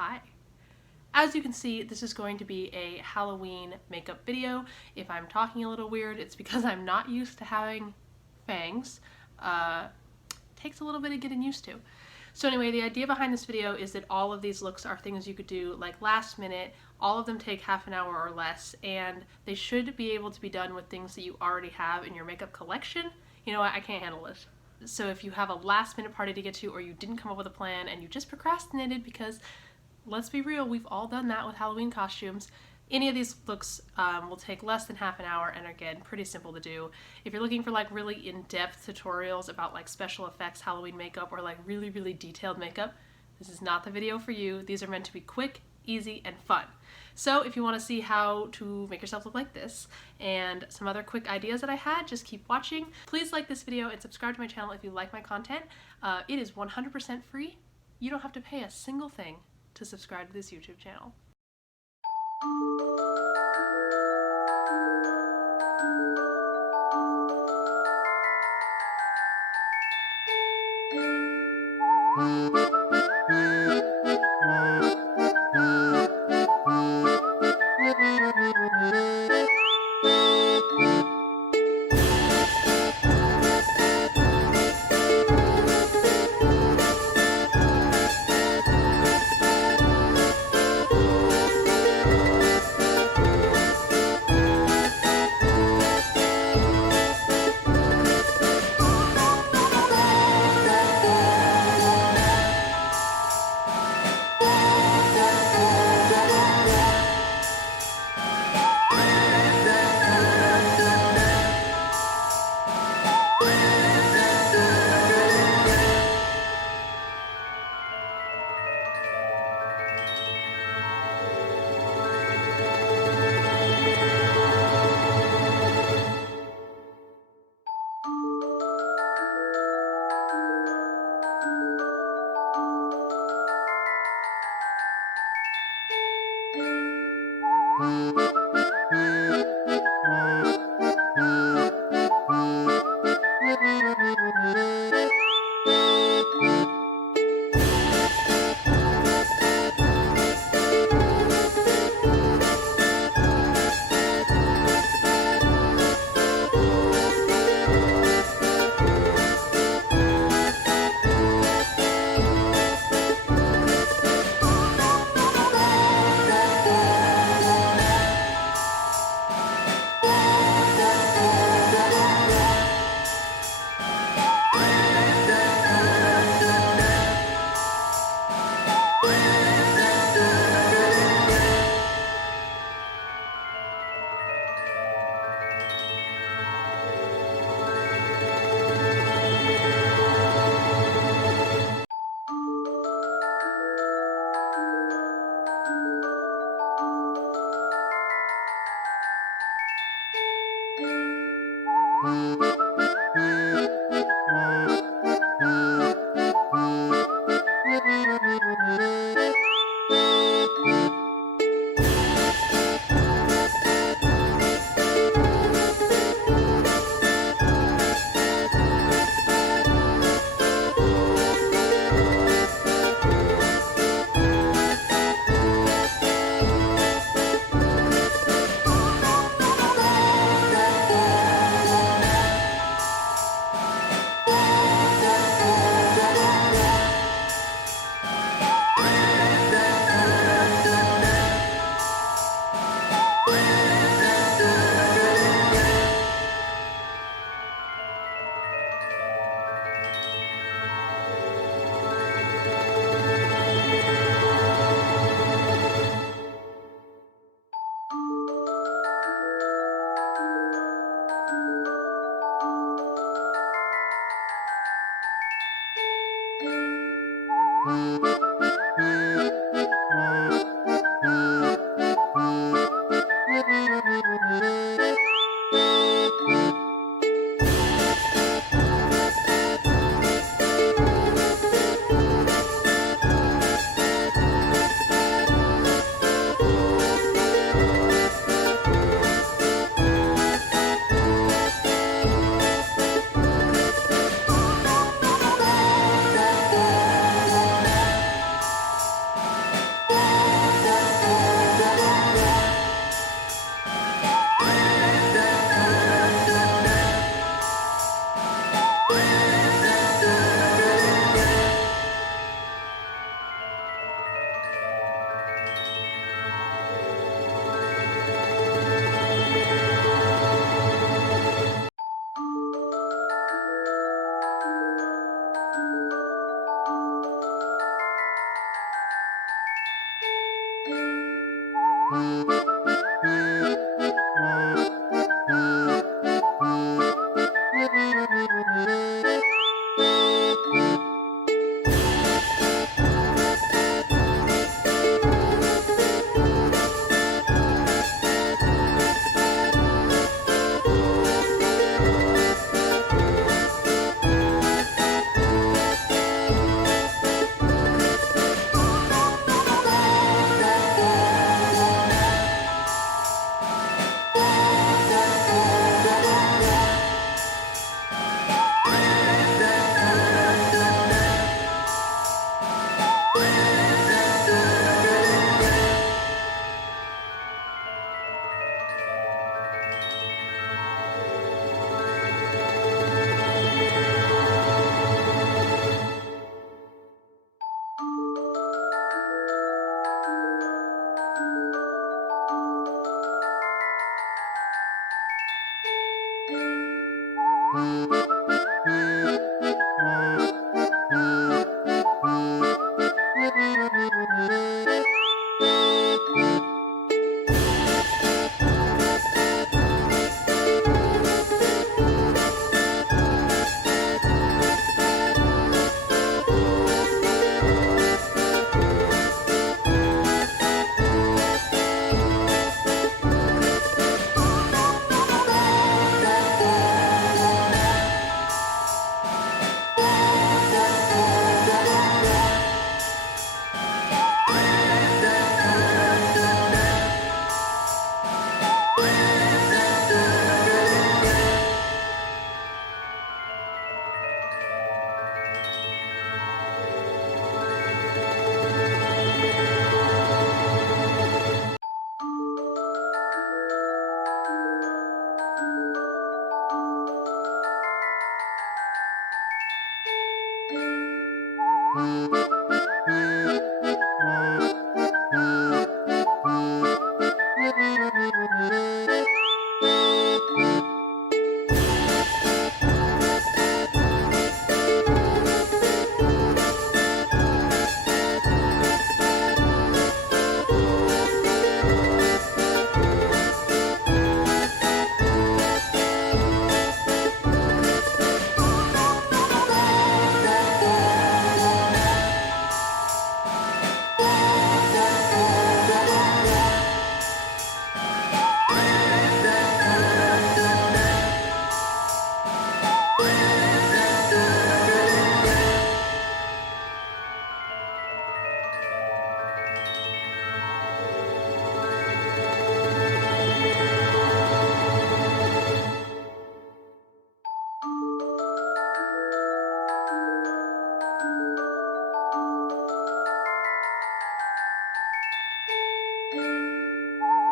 Hi. As you can see, this is going to be a Halloween makeup video. If I'm talking a little weird, it's because I'm not used to having fangs. Takes a little bit of getting used to. So anyway, the idea behind this video is that all of these looks are things you could do like last minute. All of them take half an hour or less, and they should be able to be done with things that you already have in your makeup collection. You know what, I can't handle this. So if you have a last minute party to get to, or you didn't come up with a plan and you just procrastinated, because let's be real, we've all done that with Halloween costumes. Any of these looks will take less than half an hour, and again, pretty simple to do. If you're looking for like really in-depth tutorials about like special effects Halloween makeup or like really detailed makeup, this is not the video for you. These are meant to be quick, easy, and fun. So if you want to see how to make yourself look like this and some other quick ideas that I had, just keep watching. Please like this video and subscribe to my channel if you like my content. It is 100% free. You don't have to pay a single thing to subscribe to this YouTube channel.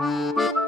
Thank you.